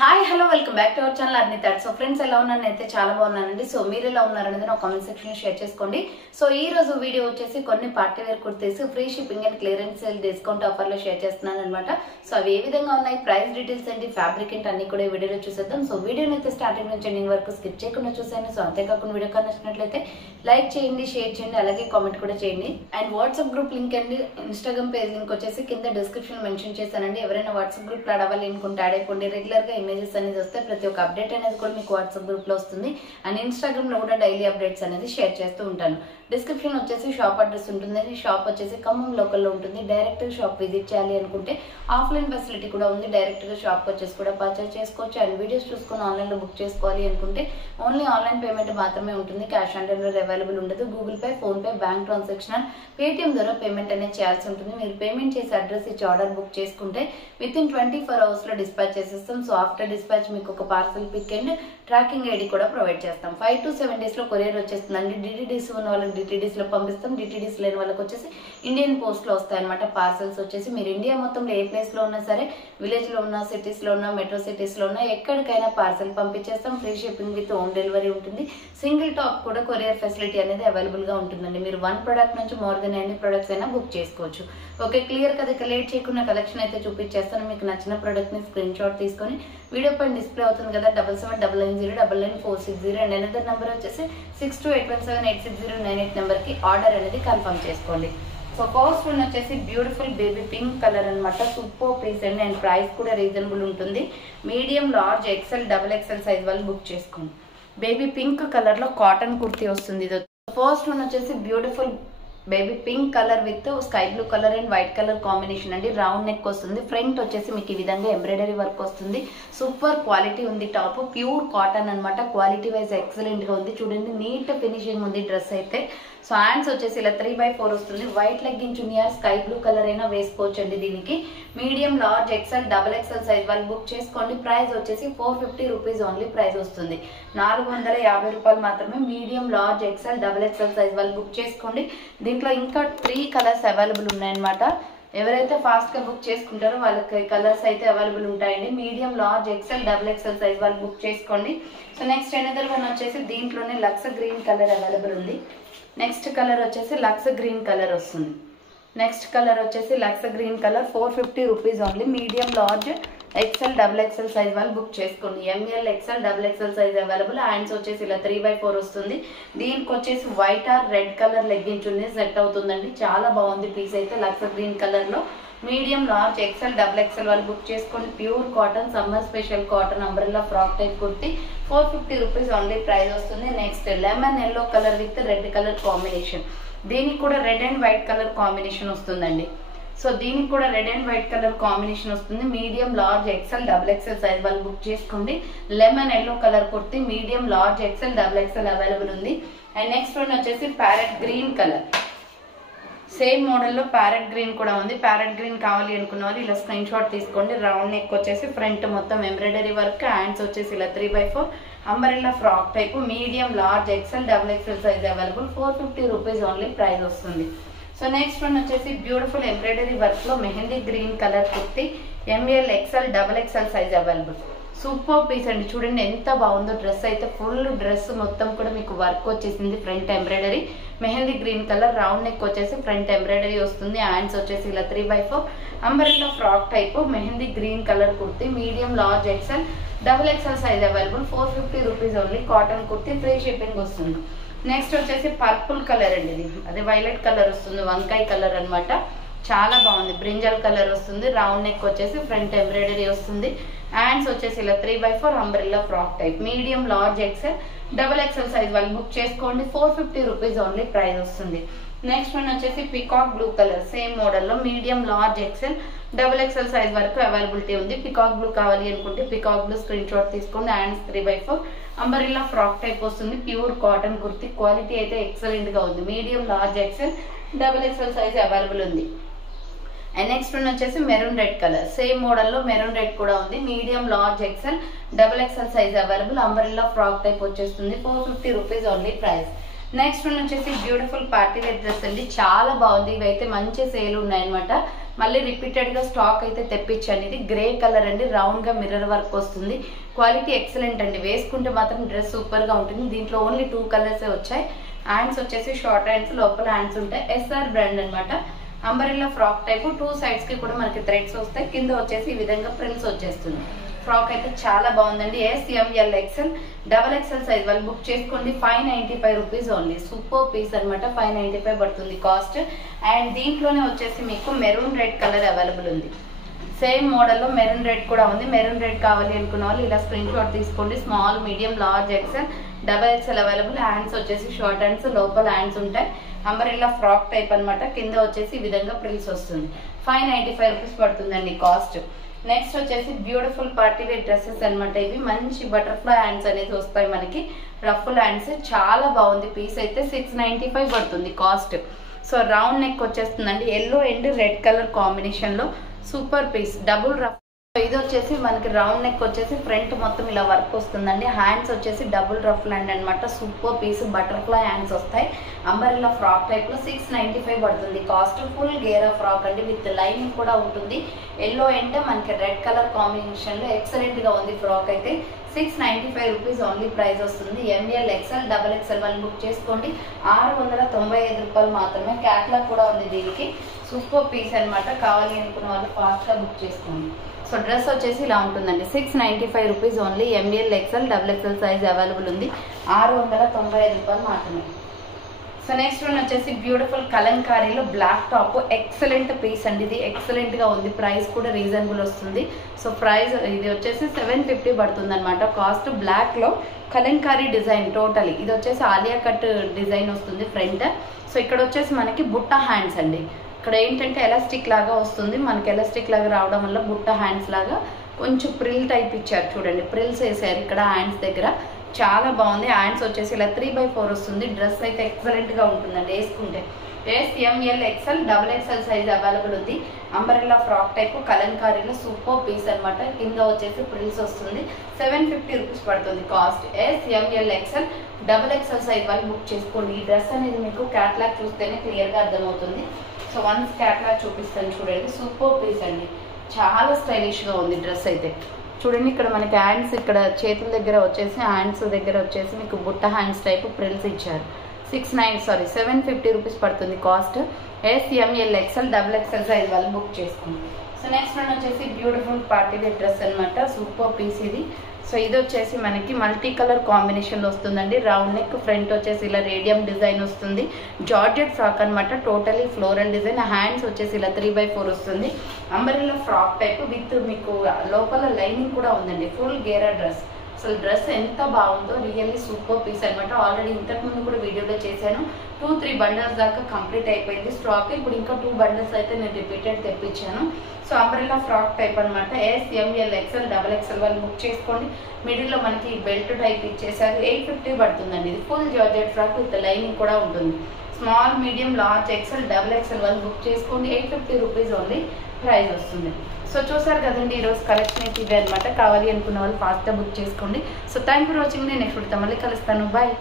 Hi hello welcome back to our channel అర్ని thoughts. So friends ఎలా ఉన్నాను అయితే చాలా బాగున్నానండి. సో మీరు ఎలా ఉన్నారనేది నా కామెంట్ సెక్షన్ లో షేర్ చేసుకోండి. సో ఈ రోజు వీడియో వచ్చేసి కొన్ని party wear kurtis free shipping and clearance sale discount offer లో షేర్ చేస్తున్నాను అనమాట. సో అవి ఏ విధంగా ఉన్నాయి, ప్రైస్ డీటెయిల్స్ ఏంటి, ఫ్యాబ్రిక్ ఏంటి అన్ని కూడా ఈ వీడియోలో చూసేద్దాం. సో వీడియోని అయితే స్టార్టింగ్ నుంచి ఎండింగ్ వరకు స్కిప్ చేయకుండా చూసాను. సో అంతేకాకుండా వీడియో నచ్చినట్లయితే లైక్ చేయండి, షేర్ చేయండి, అలాగే కామెంట్ కూడా చేయండి. అండ్ వాట్సాప్ గ్రూప్ లింక్ అండి, ఇన్స్టాగ్రామ్ పేజ్ లింక్ వచ్చేసి కింద డిస్క్రిప్షన్ మెన్షన్ చేశానండి. ఎవరైనా వాట్సాప్ గ్రూప్ లో అడవాలి అనుకుంటే యాడ్ అయిపోండి. రెగ్యులర్ గా ఇమేజెస్ అనేది వస్తే ప్రతి ఒక్క అప్డేట్ అనేది కూడా మీకు వాట్సాప్ గ్రూప్ లో వస్తుంది. అండ్ ఇన్స్టాగ్రామ్ లో కూడా డైలీ అప్డేట్స్ అనేది షేర్ చేస్తూ ఉంటాను. డిస్క్రిప్షన్ వచ్చేసి షాప్ అడ్రస్ ఉంటుంది. షాప్ వచ్చేసి ఖమ్మం లోకల్లో ఉంటుంది. డైరెక్ట్ షాప్ విజిట్ చేయాలి అనుకుంటే ఆఫ్లైన్ ఫెసిలిటీ కూడా ఉంది. డైరెక్ట్ గా షాప్ వచ్చేసి కూడా పర్చేస్ చేసుకోవచ్చు. అండ్ వీడియోస్ చూసుకొని ఆన్లైన్ లో బుక్ చేసుకోవాలి అనుకుంటే ఓన్లీ ఆన్లైన్ పేమెంట్ మాత్రమే ఉంటుంది. క్యాష్ ఆన్ డెలివరీ అవైలబుల్ ఉండదు. Google pay, phone pay, bank transaction, Paytm ద్వారా పేమెంట్ అనేది చేయాల్సి ఉంటుంది. మీరు పేమెంట్ చేసి అడ్రస్ ఇచ్చి ఆర్డర్ బుక్ చేసుకుంటే విత్ ఇన్ 24 hours లో డిస్పాచ్ చేసేస్తాం. సో ఆఫ్టర్ డిస్పాచ్ మీకు ఒక parcel pick and tracking ID కూడా ప్రొవైడ్ చేస్తాం. 5 to 7 days లో కొరియర్ వచ్చేస్తుందండి. డిటిడిసి ఉన్న వాళ్ళకి డిటిడిస్ లో పంపిస్తాం. డిటిడిస్ లేని వాళ్ళకి వచ్చేసి ఇండియన్ పోస్ట్ లో వస్తాయి అనమాట. పార్సల్స్ వచ్చేసి మీరు ఇండియా మొత్తంలో ఏ ప్లేస్ లో ఉన్నా సరే, విలేజ్ లో ఉన్నా, సిటీస్ లో ఉన్నా, మెట్రో సిటీస్ లో ఉన్నా, ఎక్కడికైనా పార్సల్ పంపించేస్తాం. Free shipping with home delivery ఉంటుంది. సింగిల్ టాప్ కూడా కొరియర్ ఫెసిలిటీ అనేది అవైలబుల్ గా ఉంటుందండి. మీరు 1 product నుంచి మోర్ దెన్ ఎన్ని ప్రొడక్ట్స్ అయినా బుక్ చేసుకోవచ్చు. ఓకే, క్లియర్ కదా. ఇక లేట్ చేయకుండా కలెక్షన్ అయితే చూపించేస్తాను. మీకు నచ్చిన ప్రొడక్ట్ ని స్క్రీన్ షాట్ తీసుకొని వీడియో పైన డిస్ప్లే అవుతుంది కదా 7799099460 అండ్ అనదర్ నెంబర్ వచ్చేసి 6281786098 నెంబర్ కి ఆర్డర్ అనేది కన్ఫర్మ్ చేసుకోండి. సో ఫస్ట్ వన్ వచ్చేసి బ్యూటిఫుల్ బేబీ పింక్ కలర్ అనమాట. సూపర్ పీస్ అండి. అండ్ ప్రైస్ కూడా రీజనబుల్ ఉంటుంది. Medium, large, XL, XXL size వాళ్ళు బుక్ చేసుకోండి. బేబీ పింక్ కలర్ లో కాటన్ కుర్తీ వస్తుంది. ఇది ఫస్ట్ వన్ వచ్చేసి beautiful baby pink colour with sky blue colour and white colour combination అండి. రౌండ్ నెక్ వస్తుంది. ఫ్రంట్ వచ్చేసి మీకు ఈ విధంగా ఎంబ్రాయిడరీ వర్క్ వస్తుంది. సూపర్ క్వాలిటీ ఉంది. టాప్ ప్యూర్ కాటన్ అనమాట. క్వాలిటీ వైజ్ ఎక్సలెంట్ గా ఉంది. చూడండి, నీట్ ఫినిషింగ్ ఉంది డ్రెస్ అయితే. సో హ్యాండ్స్ వచ్చేసి ఇలా 3/4 వస్తుంది. వైట్ లెగ్గిన్ చున్నీ స్కై బ్లూ కలర్ అయినా వేసుకోవచ్చు అండి. దీనికి మీడియం, లార్జ్, XXL సైజ్ వాళ్ళు బుక్ చేసుకోండి. ప్రైస్ వచ్చేసి 450 రూపీస్ ఓన్లీ ప్రైస్ వస్తుంది. 450 రూపాయలు మాత్రమే. మీడియం, లార్జ్, XXL సైజ్ వాళ్ళు బుక్ చేసుకోండి. దీంట్లో ఇంకా 3 కలర్స్ అవైలబుల్ ఉన్నాయన్నమాట. ఎవరైతే ఫాస్ట్ గా బుక్ చేసుకుంటారో వాళ్ళకి కలర్స్ అయితే అవైలబుల్ ఉంటాయండి. మీడియం, లార్జ్, XXL సైజ్ వాళ్ళు బుక్ చేసుకోండి. సో నెక్స్ట్ అనదర్ వన్ వచ్చేసి దీంట్లోనే లక్స్ గ్రీన్ కలర్ అవైలబుల్ ఉంది. నెక్స్ట్ కలర్ వచ్చేసి లక్స్ గ్రీన్ కలర్ వస్తుంది. నెక్స్ట్ కలర్ వచ్చేసి lux green colour 450 rupees only. Medium, large, XXL size వాళ్ళు బుక్ చేసుకోండి. ML, XXL size available. Hands వచ్చేసి ఇలా 3/4 వస్తుంది. దీనికి వచ్చేసి white or red colour leggin chunni set అవుతుందండి. చాలా బాగుంది పీస్ అయితే. లక్స్ గ్రీన్ కలర్ లో మీడియం, లార్జ్, XXL వాళ్ళు బుక్ చేసుకోండి. Pure cotton, summer special cotton umbrella frock type kurti 450 rupees only price వస్తుంది. Next lemon yellow colour with red colour combination. దీనికి కూడా red and white colour combination వస్తుందండి. So దీనికి కూడా red and white colour combination వస్తుంది. Medium, large, XXL size వాళ్ళు book చేసుకోండి. Lemon yellow colour kurti medium, large, XXL available ఉంది. And next one వచ్చేసి ప్యారెట్ గ్రీన్ కలర్. సేమ్ మోడల్లో ప్యారెట్ గ్రీన్ కూడా ఉంది. ప్యారెట్ గ్రీన్ కావాలి అనుకున్న వాళ్ళు ఇలా స్క్రీన్ షాట్ తీసుకోండి. రౌండ్ నెక్ వచ్చేసి ఫ్రంట్ మొత్తం ఎంబ్రాయిడరీ వర్క్. హ్యాండ్స్ వచ్చేసి ఇలా 3/4 umbrella frock type. Medium, large, XXL size available. 450 rupees only price వస్తుంది. సో నెక్స్ట్ వన్ వచ్చేసి బ్యూటిఫుల్ ఎంబ్రాయిడరీ వర్క్ లో mehndi green colour kurti ML, XXL size available. Super piece అండి. చూడండి ఎంత బాగుందో డ్రెస్ అయితే. ఫుల్ డ్రెస్ మొత్తం కూడా మీకు వర్క్ వచ్చేసింది. Front embroidery mehndi green colour. Round neck వచ్చేసి ఫ్రంట్ ఎంబ్రాయిడరీ వస్తుంది. హ్యాండ్స్ వచ్చేసి ఇలా 3/4 umbrella frock type mehndi green colour kurti. Medium, large, XXL size available. 450 rupees only. Cotton kurti free shipping వస్తుంది. నెక్స్ట్ వచ్చేసి పర్పుల్ కలర్ అండి. ఇది అదే వైలెట్ కలర్ వస్తుంది. వంకాయ కలర్ అనమాట. చాలా బాగుంది. బ్రింజల్ కలర్ వస్తుంది. రౌండ్ నెక్ వచ్చేసి ఫ్రంట్ ఎంబ్రాయిడరీ వస్తుంది. హ్యాండ్స్ వచ్చేసి ఇలా 3/4 umbrella frock type. Medium, large, XXL size వాళ్ళు బుక్ చేసుకోండి. 450 రూపీస్ ఓన్లీ ప్రైస్ వస్తుంది. నెక్స్ట్ వన్ వచ్చేసి పికాక్ బ్లూ కలర్. సేమ్ మోడల్లో మీడియం, లార్జ్, XXL సైజ్ వరకు అవైలబిలిటీ ఉంది. పికాక్ బ్లూ కావాలి అనుకుంటే పికాక్ బ్లూ స్క్రీన్ షాట్ తీసుకోండి. హ్యాండ్స్ 3/4 అంబ్రెల్లా ఫ్రాక్ టైప్ వస్తుంది. Pure cotton kurti. క్వాలిటీ అయితే ఎక్సలెంట్ గా ఉంది. Medium, large, XXL size available ఉంది. అండ్ నెక్స్ట్ వన్ వచ్చేసి మెరూన్ రెడ్ కలర్. సేమ్ మోడల్లో మెరూన్ రెడ్ కూడా ఉంది. Medium, large, XXL size available. Umbrella frock type వచ్చేస్తుంది. 450 rupees only price. Next one వచ్చేసి బ్యూటిఫుల్ పార్టీ వేర్ డ్రెస్ అండి. చాలా బాగుంది. ఇవైతే మంచి సేల్ ఉన్నాయన్నమాట. మళ్ళీ రిపీటెడ్గా స్టాక్ అయితే తెప్పించాను. ఇది గ్రే కలర్ అండి, రౌండ్గా మిర్రర్ వర్క్ వస్తుంది. క్వాలిటీ ఎక్సలెంట్ అండి, వేసుకుంటే మాత్రం డ్రెస్ సూపర్గా ఉంటుంది. దీంట్లో ఓన్లీ 2 కలర్సే వచ్చాయి. హ్యాండ్స్ వచ్చేసి షార్ట్ హ్యాండ్స్, లోపల హ్యాండ్స్ ఉంటాయి. ఎస్ఆర్ బ్రాండ్ అనమాట. అంబరెల్లా ఫ్రాక్ టైప్, 2 sides కి కూడా మనకి థ్రెడ్స్ వస్తాయి. కింద వచ్చేసి ఈ విధంగా ప్రిల్స్ వచ్చేస్తుంది. ఫ్రాక్ అయితే చాలా బాగుందండి. SML XL XXL సైజ్ వాళ్ళు బుక్ చేసుకోండి. 595 రూపీస్ ఓన్లీ. సూపర్ పీస్ అనమాట. 595 పడుతుంది కాస్ట్. అండ్ దీంట్లోనే వచ్చేసి మీకు మెరూన్ రెడ్ కలర్ అవైలబుల్ ఉంది. సేమ్ మోడల్లో మెరూన్ రెడ్ కూడా ఉంది. మెరూన్ రెడ్ కావాలి అనుకున్న వాళ్ళు ఇలా స్క్రీన్ షాట్ తీసుకోండి. Small, medium, large, XL XXL available. Hands వచ్చేసి షార్ట్ హ్యాండ్స్, లోపల హ్యాండ్స్ ఉంటాయి. అంబరెల్లా ఫ్రాక్ టైప్ అనమాట. కింద వచ్చేసి ఈ విధంగా ప్రిల్స్ వస్తుంది. 595 రూపీస్ పడుతుందండి కాస్ట్. నెక్స్ట్ వచ్చేసి బ్యూటిఫుల్ పార్టీ వేర్ డ్రెస్సెస్ అనమాట. ఇవి మంచి బటర్ఫ్లై హ్యాండ్స్ అనేది వస్తాయి మనకి, రఫుల్ హ్యాండ్స్. చాలా బాగుంది పీస్ అయితే. 695 పడుతుంది కాస్ట్. సో రౌండ్ నెక్ వచ్చేస్తుందండి, yellow and red colour combination లో. Super piece, double ruff. ఇది వచ్చేసి మనకి రౌండ్ నెక్ వచ్చేసి ఫ్రంట్ మొత్తం ఇలా వర్క్ వస్తుందండి. హ్యాండ్స్ వచ్చేసి డబుల్ రఫ్ హ్యాండ్ అనమాట. సూపర్ పీస్, బటర్ఫ్లై హ్యాండ్స్ వస్తాయి. అంబరెల్లా ఫ్రాక్ టైప్ లో 695 పడుతుంది కాస్ట్. ఫుల్ గేరా ఫ్రాక్ అండి, విత్ లైనింగ్ కూడా ఉంటుంది. ఎల్లో అండ్ మనకి రెడ్ కలర్ కాంబినేషన్ లో ఎక్సలెంట్ గా ఉంది ఫ్రాక్ అయితే. 695 రూపీస్ ఓన్లీ ప్రైస్ వస్తుంది. ML XL XXL వాళ్ళు బుక్ చేసుకోండి. 695 రూపాయలు మాత్రమే. క్యాట్లాగ్ కూడా ఉంది దీనికి. సూపర్ పీస్ అనమాట. కావాలి అనుకున్న వాళ్ళు ఫాస్ట్ గా బుక్ చేసుకోండి. సో డ్రెస్ వచ్చేసి ఇలా ఉంటుందండి. 695 rupees only. ML XL XXL size available ఉంది. 695 రూపాయలు మాత్రమే. సో నెక్స్ట్ వన్ వచ్చేసి బ్యూటిఫుల్ కలంకారీలో బ్లాక్ టాప్. ఎక్సలెంట్ పీస్ అండి, ఇది ఎక్సలెంట్ గా ఉంది. ప్రైస్ కూడా రీజనబుల్ వస్తుంది. సో ప్రైస్ ఇది వచ్చేసి 750 పడుతుంది అనమాట కాస్ట్. బ్లాక్ లో కలంకారీ డిజైన్ టోటలీ. ఇది వచ్చేసి ఆలియా కట్ డిజైన్ వస్తుంది ఫ్రంట్. సో ఇక్కడ వచ్చేసి మనకి బుట్ట హ్యాండ్స్ అండి. ఇక్కడ ఏంటంటే ఎలాస్టిక్ లాగా వస్తుంది మనకి. ఎలాస్టిక్ లాగా రావడం వల్ల బుట్ట హ్యాండ్స్ లాగా కొంచెం ప్రిల్ టైప్ ఇచ్చారు చూడండి. ప్రిల్స్ వేసారు ఇక్కడ హ్యాండ్స్ దగ్గర. చాలా బాగుంది. హ్యాండ్స్ వచ్చేసి ఇలా 3/4 వస్తుంది. డ్రెస్ అయితే ఎక్సలెంట్ గా ఉంటుందండి వేసుకుంటే. SML XL XXL size available ఉంది. అంబరెల్లా ఫ్రాక్ టైప్ కలంకారీలో సూపర్ పీస్ అనమాట. కింద వచ్చేసి ప్రిల్స్ వస్తుంది. 750 రూపీస్ పడుతుంది cost. SML XL XXL size వాళ్ళు బుక్ చేసుకోండి. ఈ డ్రెస్ అనేది మీకు క్యాట్లాగ్ చూస్తేనే క్లియర్ గా అర్థమవుతుంది. సో వన్స్ క్యాట్లాగ్ చూపిస్తాను చూడండి. సూపర్ పీస్ అండి, చాలా స్టైలిష్ గా ఉంది డ్రెస్ అయితే. చూడండి ఇక్కడ మనకి హ్యాండ్స్, ఇక్కడ చేతుల దగ్గర వచ్చేసి హ్యాండ్స్ దగ్గర వచ్చేసి మీకు బుట్ట హ్యాండ్స్ టైప్ ప్రిల్స్ ఇచ్చారు. 750 రూపీస్ పడుతుంది cost. SML XL XXL size వాళ్ళు బుక్ చేసుకోండి. సో నెక్స్ట్ వన్ వచ్చేసి బ్యూటిఫుల్ పార్టీ వేర్ డ్రెస్ అనమాట. సూపర్ పీస్ ఇది. సో ఇది వచ్చేసి మనకి మల్టీ కలర్ కాంబినేషన్ లో వస్తుందండి. రౌండ్ నెక్, ఫ్రంట్ వచ్చేసి ఇలా రేడియం డిజైన్ వస్తుంది. జార్జెట్ ఫ్రాక్ అనమాట. Totally floral design. హ్యాండ్స్ వచ్చేసి ఇలా 3/4 వస్తుంది. అంబరెల్లా ఫ్రాక్ టైప్ విత్ మీకు లోపల లైనింగ్ కూడా ఉందండి. ఫుల్ గేరా డ్రెస్. అసలు డ్రెస్ ఎంత బాగుందో, రియల్లీ సూపర్ పీస్ అనమాట. ఆల్రెడీ ఇంతకు ముందు కూడా వీడియోలో చేశాను. 2-3 బండల్స్ దాకా కంప్లీట్ అయిపోయింది స్టాక్. ఇప్పుడు ఇంకా 2 బండల్స్ అయితే నేను రిపీటెడ్ తెప్పించాను. సో అంబ్రెల్లా ఫ్రాక్ టైప్ అనమాట. SML XL XXL వాళ్ళు బుక్ చేసుకోండి. మిడిల్ లో మనకి బెల్ట్ టైప్ ఇచ్చేసారు. 850 పడుతుందండి. ఇది full georgette frock with lining కూడా ఉంటుంది. Small, medium, large, XL XXL వాళ్ళు బుక్ చేసుకోండి. 850 రూపీస్ ఓన్లీ ప్రైస్ వస్తుంది. సో చూసారు కదండి ఈరోజు కలెక్షన్ అయితే ఇవే అనమాట. కావాలి అనుకున్న వాళ్ళు ఫాస్ట్గా బుక్ చేసుకోండి. So thank for watching. నేను నెక్స్ట్ మళ్ళీ కలుస్తాను. బాయ్.